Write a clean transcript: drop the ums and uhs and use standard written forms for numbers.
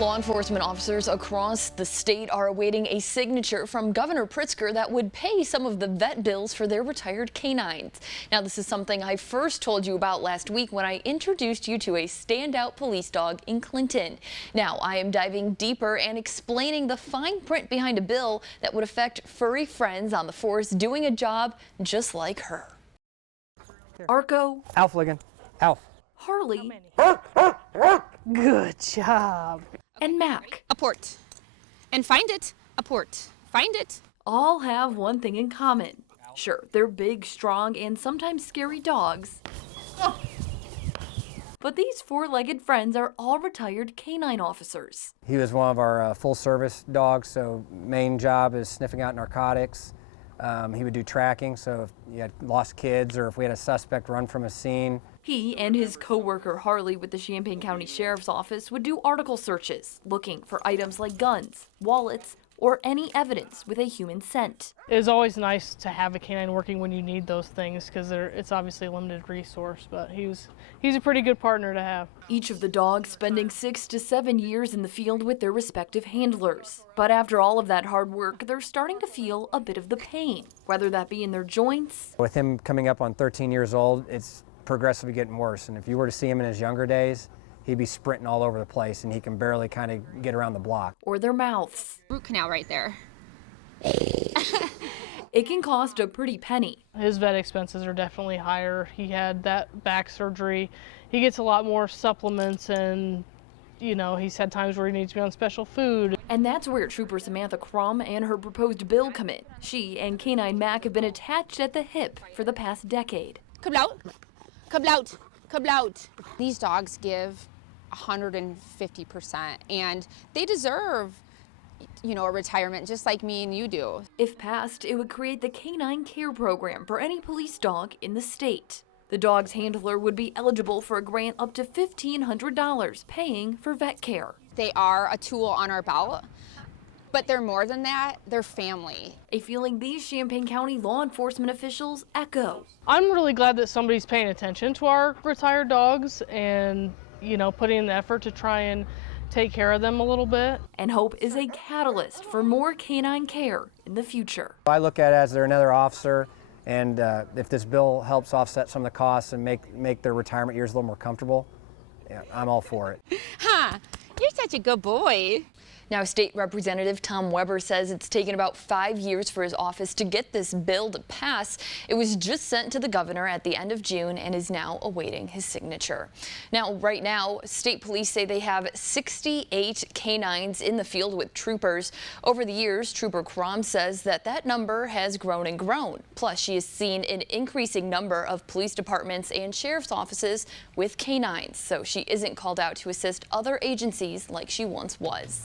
Law enforcement officers across the state are awaiting a signature from Governor Pritzker that would pay some of the vet bills for their retired canines. Now, this is something I first told you about last week when I introduced you to a standout police dog in Clinton. Now, I am diving deeper and explaining the fine print behind a bill that would affect furry friends on the force doing a job just like her. Arco. Alf Ligon. Alf. Harley. Good job. And Mac. A port. And find it. A port. Find it. All have one thing in common. Sure, they're big, strong, and sometimes scary dogs. But these four-legged friends are all retired canine officers. He was one of our full-service dogs, so main job is sniffing out narcotics. He would do tracking, so if you had lost kids or if we had a suspect run from a scene. He and his co-worker Harley with the Champaign County Sheriff's Office would do article searches, looking for items like guns, wallets, or any evidence with a human scent. It's always nice to have a canine working when you need those things because it's obviously a limited resource, but he's a pretty good partner to have. Each of the dogs spending 6 to 7 years in the field with their respective handlers. But after all of that hard work, they're starting to feel a bit of the pain, whether that be in their joints. With him coming up on 13 years old, it's progressively getting worse. And if you were to see him in his younger days, he'd be sprinting all over the place and he can barely kind of get around the block. Or their mouths. Root canal right there. It can cost a pretty penny. His vet expenses are definitely higher. He had that back surgery. He gets a lot more supplements and, he's had times where he needs to be on special food. And that's where Trooper Samantha Crum and her proposed bill come in. She and Canine Mac have been attached at the hip for the past decade. Kablout. Kablout. Kablout. These dogs give 150%, and they deserve, a retirement just like me and you do. If passed, it would create the Canine Care Program for any police dog in the state. The dog's handler would be eligible for a grant up to $1,500 paying for vet care. They are a tool on our belt, but they're more than that, they're family. A feeling these Champaign County law enforcement officials echo. I'm really glad that somebody's paying attention to our retired dogs and, putting in the effort to try and take care of them a little bit. And hope is a catalyst for more canine care in the future. I look at it as they're another officer, and if this bill helps offset some of the costs and make their retirement years a little more comfortable, yeah, I'm all for it. Huh, you're such a good boy. Now, State Representative Tom Weber says it's taken about 5 years for his office to get this bill to pass. It was just sent to the governor at the end of June and is now awaiting his signature. Now, right now, state police say they have 68 canines in the field with troopers. Over the years, Trooper Crum says that number has grown and grown. Plus, she has seen an increasing number of police departments and sheriff's offices with canines, so she isn't called out to assist other agencies like she once was.